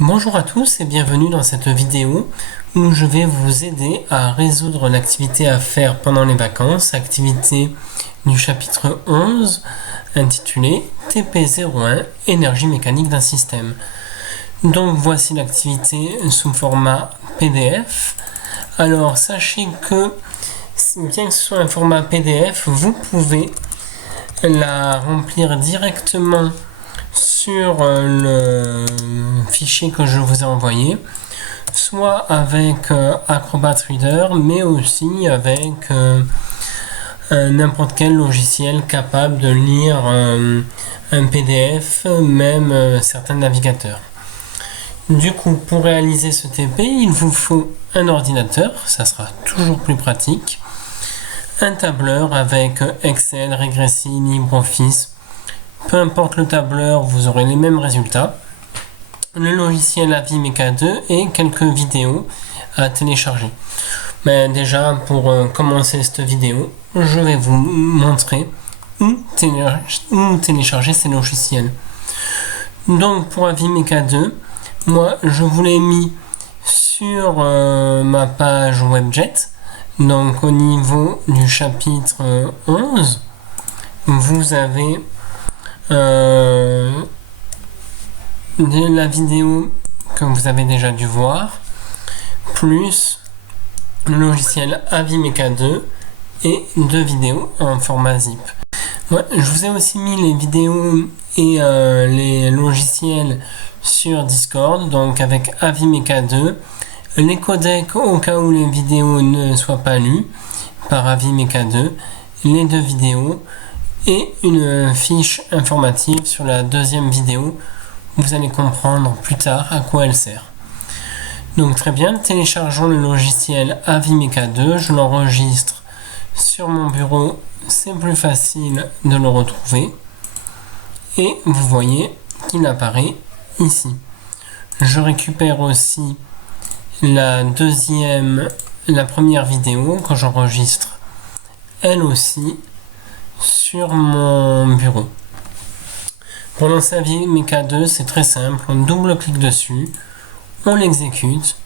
Bonjour à tous et bienvenue dans cette vidéo où je vais vous aider à résoudre l'activité à faire pendant les vacances, activité du chapitre 11 intitulée TP01 Énergie mécanique d'un système. Donc voici l'activité sous format PDF. Alors sachez que bien que ce soit un format PDF, vous pouvez la remplir directement sur le fichier que je vous ai envoyé, soit avec Acrobat Reader, mais aussi avec n'importe quel logiciel capable de lire un PDF, même certains navigateurs. Du coup, pour réaliser ce TP, il vous faut un ordinateur, ça sera toujours plus pratique, un tableur avec Excel, Regressi, LibreOffice. Peu importe le tableur, vous aurez les mêmes résultats. Le logiciel Avimeka 2 et quelques vidéos à télécharger. Mais déjà, pour commencer cette vidéo, je vais vous montrer où télécharger ces logiciels. Donc pour Avimeka 2, moi je vous l'ai mis sur ma page WebJet. Donc au niveau du chapitre 11, vous avez de la vidéo que vous avez déjà dû voir, plus le logiciel Avimeka 2 et deux vidéos en format zip. Ouais, je vous ai aussi mis les vidéos et les logiciels sur Discord, donc avec Avimeka 2, les codecs au cas où les vidéos ne soient pas lues par Avimeka 2, les deux vidéos et une fiche informative sur la deuxième vidéo. Vous allez comprendre plus tard à quoi elle sert. Donc très bien, téléchargeons le logiciel Avimeka 2, je l'enregistre sur mon bureau, c'est plus facile de le retrouver. Et vous voyez qu'il apparaît ici. Je récupère aussi la première vidéo que j'enregistre elle aussi sur mon bureau. Pour lancer Avimeka 2, c'est très simple, on double-clique dessus, on l'exécute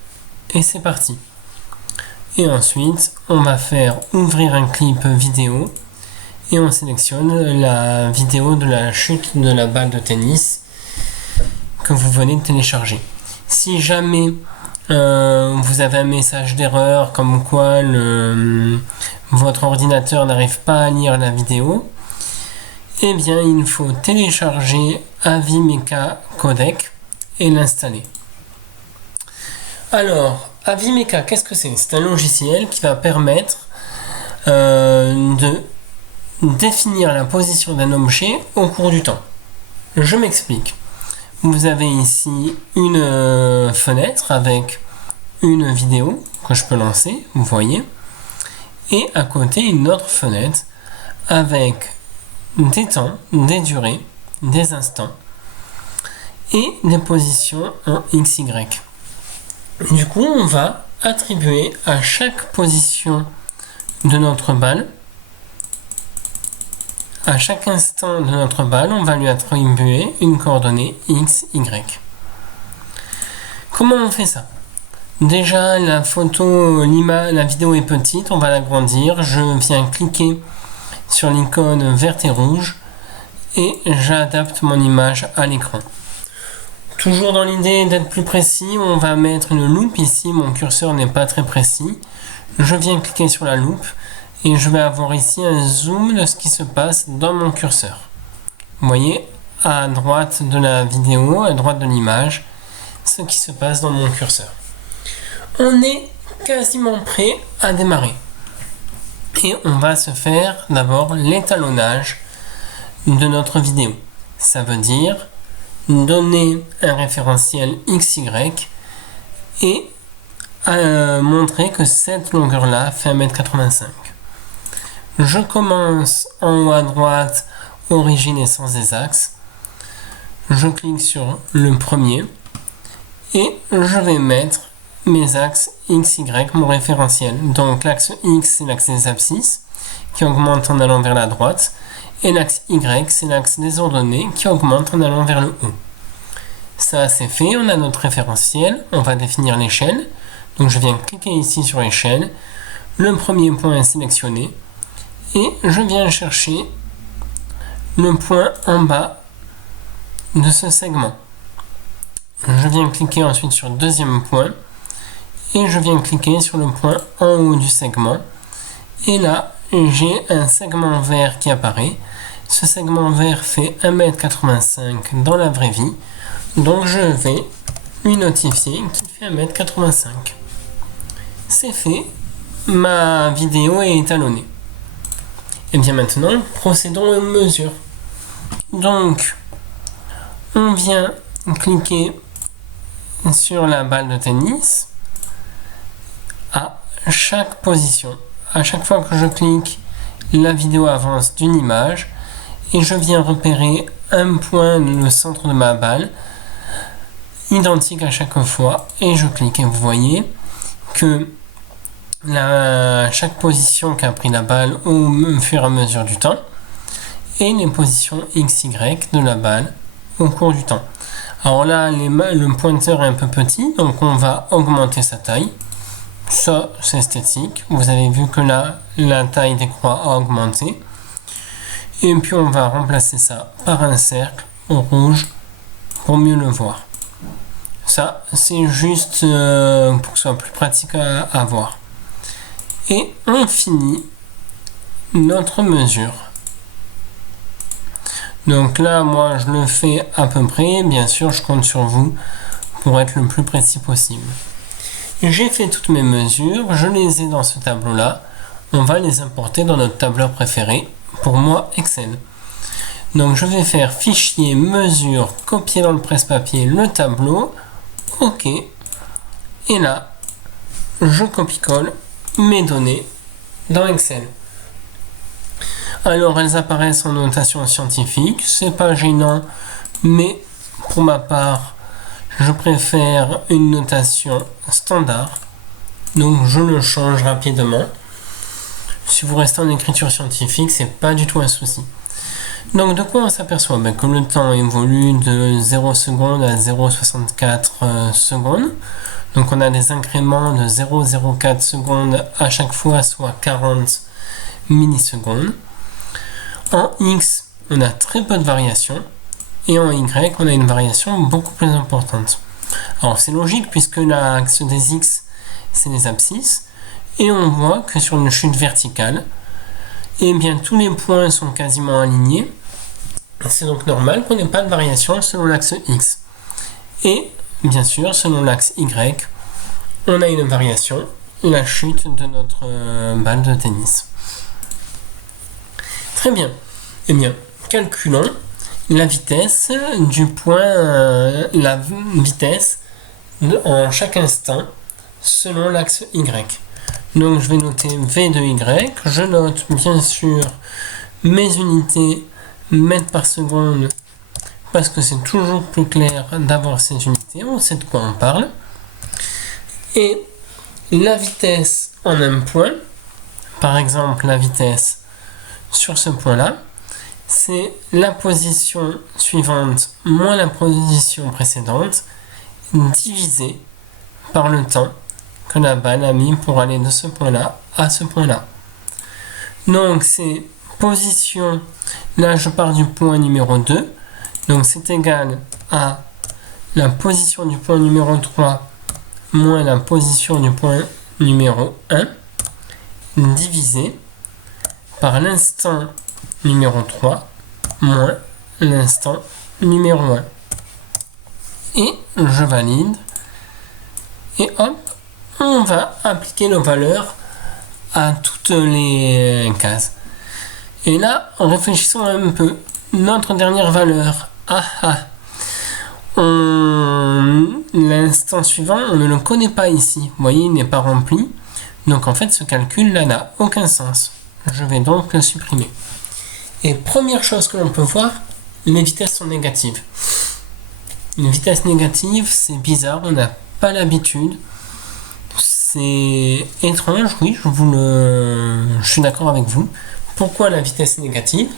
et c'est parti. Et ensuite, on va faire ouvrir un clip vidéo et on sélectionne la vidéo de la chute de la balle de tennis que vous venez de télécharger. Si jamais vous avez un message d'erreur comme quoi votre ordinateur n'arrive pas à lire la vidéo, eh bien il faut télécharger Avimeka Codec et l'installer. Alors, Avimeka, qu'est-ce que c'est? C'est un logiciel qui va permettre de définir la position d'un objet au cours du temps. Je m'explique. Vous avez ici une fenêtre avec une vidéo que je peux lancer, vous voyez, et à côté une autre fenêtre avec des temps, des durées, des instants et des positions en XY. Du coup, on va attribuer à chaque position de notre balle, à chaque instant de notre balle, on va lui attribuer une coordonnée X, Y. Comment on fait ça? Déjà, la vidéo est petite, on va l'agrandir. Je viens cliquer sur l'icône verte et rouge et j'adapte mon image à l'écran. Toujours dans l'idée d'être plus précis, on va mettre une loupe ici, mon curseur n'est pas très précis. Je viens cliquer sur la loupe et je vais avoir ici un zoom de ce qui se passe dans mon curseur. Vous voyez, à droite de la vidéo, à droite de l'image, ce qui se passe dans mon curseur. On est quasiment prêt à démarrer. Et on va se faire d'abord l'étalonnage de notre vidéo. Ça veut dire donner un référentiel XY et montrer que cette longueur-là fait 1,85 m. Je commence en haut à droite, origine et sens des axes. Je clique sur le premier et je vais mettre mes axes XY, mon référentiel. Donc l'axe X, c'est l'axe des abscisses qui augmente en allant vers la droite. Et l'axe Y, c'est l'axe des ordonnées qui augmente en allant vers le haut. Ça c'est fait, on a notre référentiel, on va définir l'échelle. Donc je viens cliquer ici sur l'échelle, le premier point est sélectionné et je viens chercher le point en bas de ce segment. Je viens cliquer ensuite sur le deuxième point et je viens cliquer sur le point en haut du segment. Et là, j'ai un segment vert qui apparaît. Ce segment vert fait 1,85 m dans la vraie vie. Donc je vais lui notifier qu'il fait 1,85 m. C'est fait, ma vidéo est étalonnée. Et bien maintenant, procédons aux mesures. Donc, on vient cliquer sur la balle de tennis à chaque position. À chaque fois que je clique, la vidéo avance d'une image et je viens repérer un point, le centre de ma balle, identique à chaque fois, et je clique et vous voyez que chaque position qu'a pris la balle au fur et à mesure du temps et les positions XY de la balle au cours du temps. Alors là, le pointeur est un peu petit, donc on va augmenter sa taille. Ça, c'est esthétique. Vous avez vu que là, la taille des croix a augmenté. Et puis on va remplacer ça par un cercle au rouge pour mieux le voir. Ça, c'est juste pour que ce soit plus pratique à voir. Et on finit notre mesure. Donc là, moi, je le fais à peu près. Bien sûr, je compte sur vous pour être le plus précis possible. J'ai fait toutes mes mesures, je les ai dans ce tableau-là. On va les importer dans notre tableur préféré, pour moi Excel. Donc je vais faire fichier, mesure, copier dans le presse-papier le tableau, OK. Et là, je copie-colle mes données dans Excel. Alors elles apparaissent en notation scientifique, c'est pas gênant, mais pour ma part, je préfère une notation standard, donc je le change rapidement. Si vous restez en écriture scientifique, c'est pas du tout un souci. Donc de quoi on s'aperçoit? Que le temps évolue de 0 secondes à 0,64 secondes. Donc on a des incréments de 0,04 secondes à chaque fois, soit 40 millisecondes. En X, on a très peu de variations. Et en Y, on a une variation beaucoup plus importante. Alors c'est logique puisque l'axe des X, c'est les abscisses. Et on voit que sur une chute verticale, eh bien, tous les points sont quasiment alignés. C'est donc normal qu'on n'ait pas de variation selon l'axe X. Et bien sûr, selon l'axe Y, on a une variation, la chute de notre balle de tennis. Très bien. Eh bien, calculons la vitesse du point, la vitesse en chaque instant selon l'axe Y. Donc je vais noter V de Y, je note bien sûr mes unités mètres par seconde parce que c'est toujours plus clair d'avoir ces unités, on sait de quoi on parle. Et la vitesse en un point, par exemple la vitesse sur ce point-là, c'est la position suivante moins la position précédente divisé par le temps que la balle a mis pour aller de ce point-là à ce point-là. Donc c'est position, là je pars du point numéro 2, donc c'est égal à la position du point numéro 3 moins la position du point numéro 1 divisé par l'instant numéro 3 moins l'instant numéro 1. Et je valide. Et hop, on va appliquer nos valeurs à toutes les cases. Et là, réfléchissons un peu. Notre dernière valeur, l'instant suivant, on ne le connaît pas ici. Vous voyez, il n'est pas rempli. Donc en fait, ce calcul-là n'a aucun sens. Je vais donc le supprimer. Et première chose que l'on peut voir, les vitesses sont négatives. Une vitesse négative, c'est bizarre, on n'a pas l'habitude. C'est étrange, oui, je suis d'accord avec vous. Pourquoi la vitesse négative?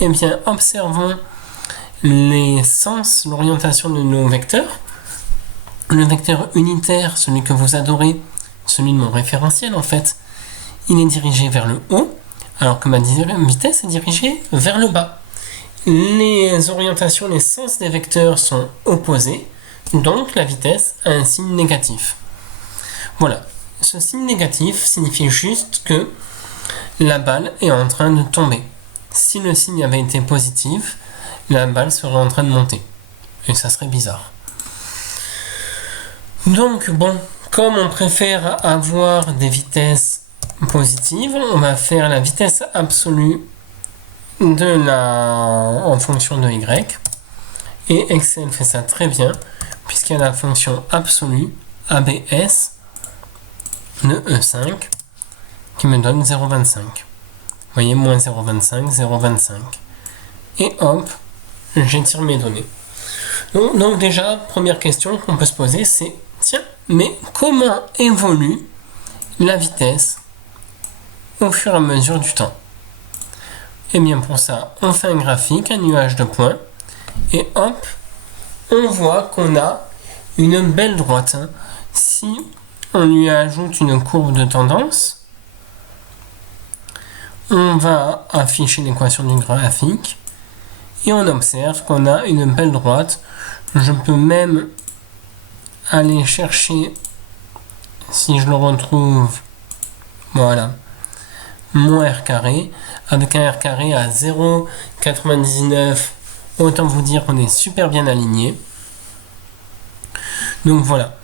Eh bien, observons les sens, l'orientation de nos vecteurs. Le vecteur unitaire, celui que vous adorez, celui de mon référentiel en fait, il est dirigé vers le haut, alors que ma vitesse est dirigée vers le bas. Les orientations, les sens des vecteurs sont opposés, donc la vitesse a un signe négatif. Voilà, ce signe négatif signifie juste que la balle est en train de tomber. Si le signe avait été positif, la balle serait en train de monter. Et ça serait bizarre. Donc bon, comme on préfère avoir des vitesses positives, on va faire la vitesse absolue en fonction de y. Et Excel fait ça très bien, puisqu'il y a la fonction absolue ABS de E5 qui me donne 0,25. Vous voyez, moins 0,25, 0,25. Et hop, j'étire mes données. Donc déjà, première question qu'on peut se poser, c'est tiens, mais comment évolue la vitesse au fur et à mesure du temps? Et bien pour ça, on fait un graphique, un nuage de points, et hop, on voit qu'on a une belle droite. Si on lui ajoute une courbe de tendance, on va afficher l'équation du graphique, et on observe qu'on a une belle droite. Je peux même aller chercher, si je le retrouve, voilà, mon r carré, avec un r carré à 0,99, autant vous dire qu'on est super bien aligné. Donc voilà.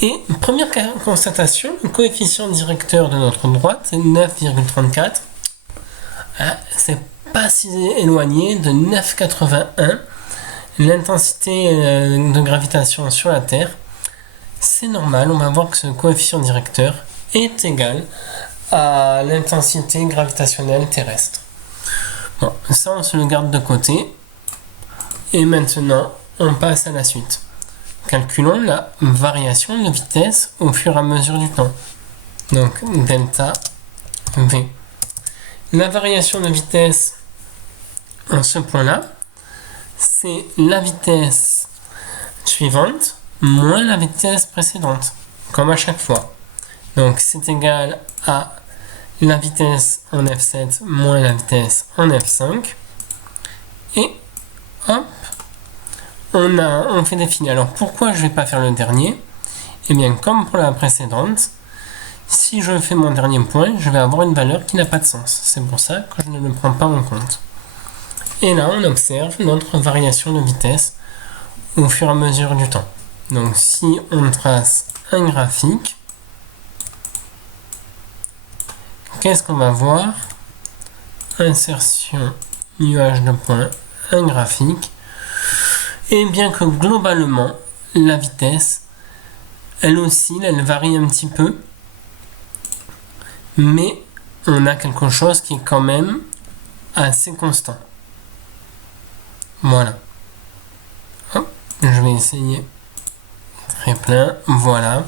Et première constatation, le coefficient directeur de notre droite est 9,34. C'est pas si éloigné de 9,81. L'intensité de gravitation sur la Terre, c'est normal, on va voir que ce coefficient directeur est égal à l'intensité gravitationnelle terrestre. Bon, ça on se le garde de côté. Et maintenant, on passe à la suite. Calculons la variation de vitesse au fur et à mesure du temps. Donc, delta V. La variation de vitesse en ce point-là, c'est la vitesse suivante moins la vitesse précédente, comme à chaque fois. Donc c'est égal à la vitesse en F7 moins la vitesse en F5. Et hop, on fait définir. Alors pourquoi je ne vais pas faire le dernier? Eh bien comme pour la précédente, si je fais mon dernier point, je vais avoir une valeur qui n'a pas de sens. C'est pour ça que je ne le prends pas en compte. Et là, on observe notre variation de vitesse au fur et à mesure du temps. Donc, si on trace un graphique, qu'est-ce qu'on va voir? Insertion, nuage de points, un graphique. Et bien que globalement, la vitesse, elle oscille, elle varie un petit peu, mais on a quelque chose qui est quand même assez constant. Voilà. Hop, je vais essayer. Très plein. Voilà.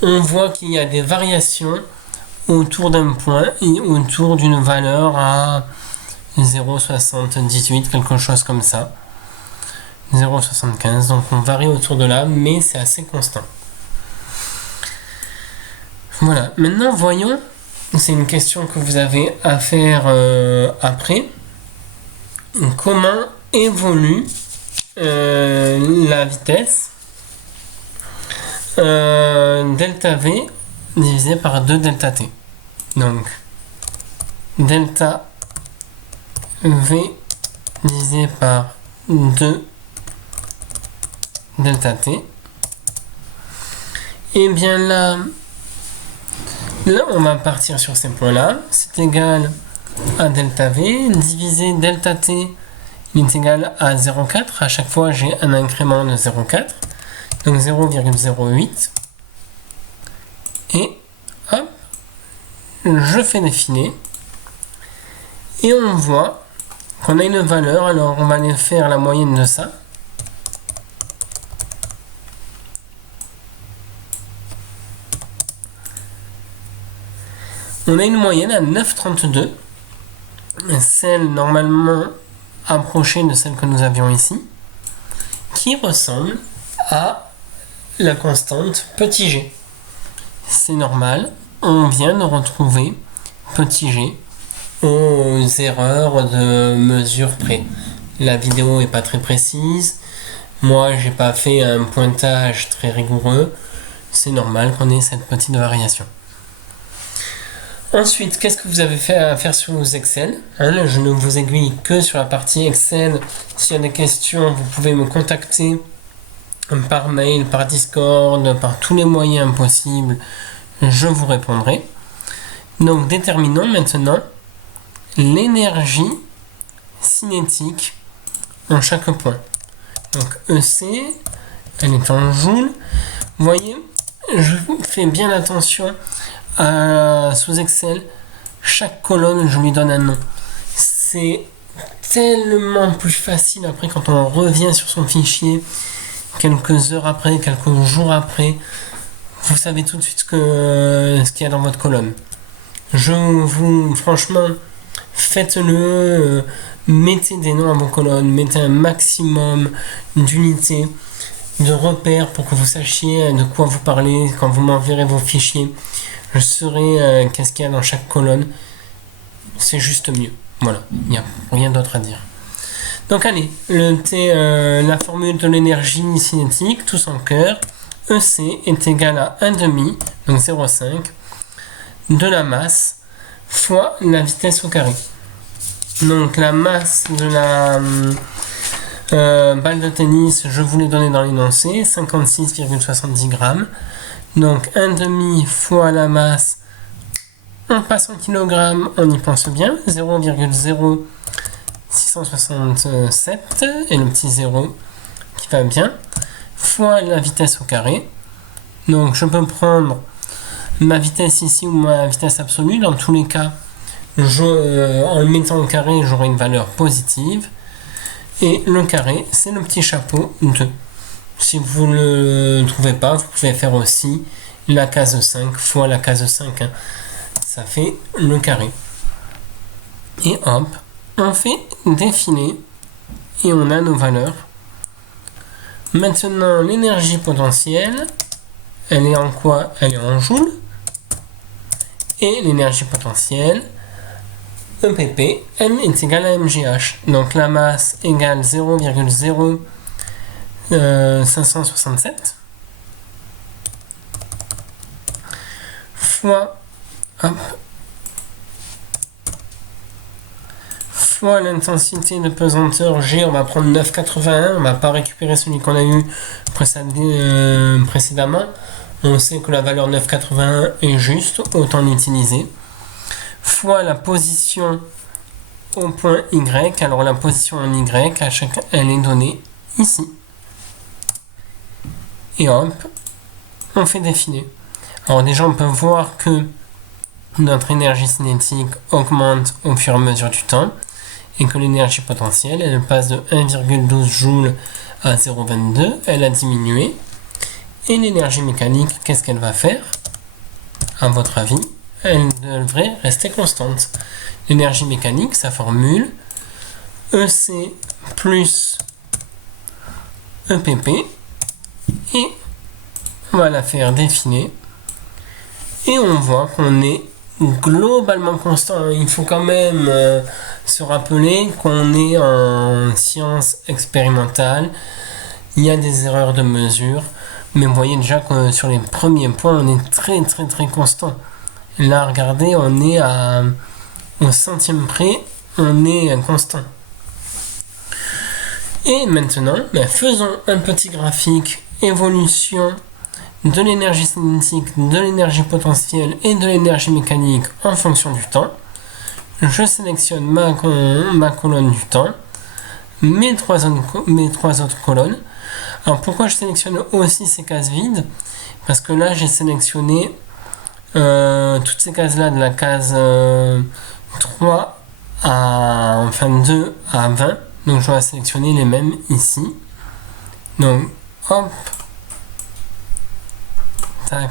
On voit qu'il y a des variations autour d'un point et autour d'une valeur à 0,78, quelque chose comme ça. 0,75. Donc on varie autour de là, mais c'est assez constant. Voilà. Maintenant, voyons. C'est une question que vous avez à faire après. Comment évolue la vitesse delta V divisé par 2 delta T. Donc delta V divisé par 2 delta T. Et bien là on va partir sur ces points-là. C'est égal à delta V divisé delta T. Il est égal à 0,4. À chaque fois, j'ai un incrément de 0,4. Donc 0,08. Et hop, je fais défiler. Et on voit qu'on a une valeur. Alors, on va aller faire la moyenne de ça. On a une moyenne à 9,32. Celle, normalement, approchée de celle que nous avions ici, qui ressemble à la constante petit g. C'est normal, on vient de retrouver petit g aux erreurs de mesure près. La vidéo n'est pas très précise, moi j'ai pas fait un pointage très rigoureux, c'est normal qu'on ait cette petite variation. Ensuite, qu'est-ce que vous avez fait à faire sur vos Excel? Je ne vous aiguille que sur la partie Excel. S'il y a des questions, vous pouvez me contacter par mail, par Discord, par tous les moyens possibles. Je vous répondrai. Donc, déterminons maintenant l'énergie cinétique en chaque point. Donc, EC, elle est en joules. Vous voyez, je fais bien attention sous Excel, chaque colonne, je lui donne un nom. C'est tellement plus facile après quand on revient sur son fichier, quelques heures après, quelques jours après, vous savez tout de suite ce qu'il y a dans votre colonne. Franchement, faites-le, mettez des noms à vos colonnes, mettez un maximum d'unités, de repères pour que vous sachiez de quoi vous parlez quand vous m'enverrez vos fichiers. Je saurai qu'est-ce qu'il y a dans chaque colonne. C'est juste mieux. Voilà, il n'y a rien d'autre à dire. Donc allez, la formule de l'énergie cinétique, tous en cœur. EC est égal à 1,5, donc 0,5, de la masse fois la vitesse au carré. Donc la masse de la balle de tennis, je vous l'ai donné dans l'énoncé, 56,70 grammes. Donc 1,5 fois la masse, on passe en kilogrammes, on y pense bien, 0,0667, et le petit 0 qui va bien, fois la vitesse au carré. Donc je peux prendre ma vitesse ici ou ma vitesse absolue, dans tous les cas, en le mettant au carré, j'aurai une valeur positive, et le carré, c'est le petit chapeau 2. Si vous ne le trouvez pas, vous pouvez faire aussi la case 5 fois la case 5. Ça fait le carré. Et hop, on fait défiler et on a nos valeurs. Maintenant, l'énergie potentielle, elle est en quoi? Elle est en joules. Et l'énergie potentielle, EPP, M est égal à MGH. Donc la masse égale 0,0567 fois l'intensité de pesanteur G. On va prendre 9,81, on va pas récupérer celui qu'on a eu précédemment. On sait que la valeur 9,81 est juste, autant l'utiliser, fois la position au point Y. Alors la position en Y, elle est donnée ici. Et hop, on fait défiler. Alors déjà, on peut voir que notre énergie cinétique augmente au fur et à mesure du temps et que l'énergie potentielle, elle passe de 1,12 joules à 0,22, elle a diminué. Et l'énergie mécanique, qu'est-ce qu'elle va faire? À votre avis, elle devrait rester constante. L'énergie mécanique, sa formule, EC plus EPP, et on va la faire défiler. Et on voit qu'on est globalement constant. Il faut quand même se rappeler qu'on est en sciences expérimentales. Il y a des erreurs de mesure. Mais vous voyez déjà que sur les premiers points, on est très très très constant. Là, regardez, on est au centième près, on est constant. Et maintenant, faisons un petit graphique évolution de l'énergie cinétique, de l'énergie potentielle et de l'énergie mécanique en fonction du temps. Je sélectionne ma colonne du temps, mes trois autres colonnes. Alors pourquoi je sélectionne aussi ces cases vides? Parce que là j'ai sélectionné toutes ces cases là de la case 3 à 2 à 20. Donc je vais sélectionner les mêmes ici. Donc hop, tac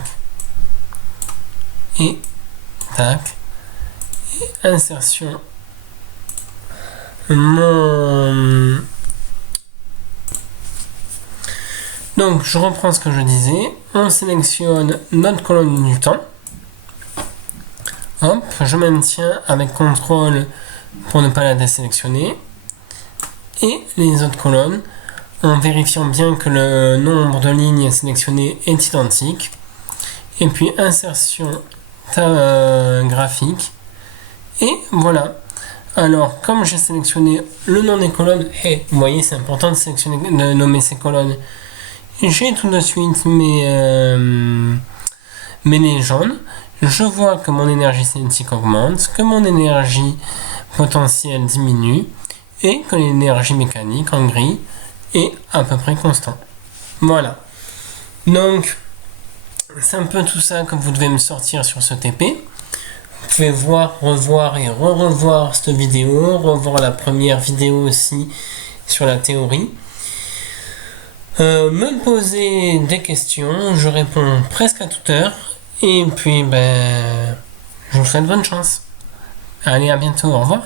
et tac, et insertion Donc, je reprends ce que je disais. On sélectionne notre colonne du temps. Hop, je maintiens avec CTRL pour ne pas la désélectionner. Et les autres colonnes, en vérifiant bien que le nombre de lignes sélectionnées est identique. Et puis insertion graphique. Et voilà. Alors, comme j'ai sélectionné le nom des colonnes, et vous voyez, c'est important de nommer ces colonnes. J'ai tout de suite mes légendes. Je vois que mon énergie cinétique augmente, que mon énergie potentielle diminue et que l'énergie mécanique en gris est à peu près constant. Voilà. Donc, c'est un peu tout ça que vous devez me sortir sur ce TP. Vous pouvez voir, revoir et revoir cette vidéo, revoir la première vidéo aussi sur la théorie. Me poser des questions, je réponds presque à toute heure. Et puis, je vous souhaite bonne chance. Allez, à bientôt, au revoir.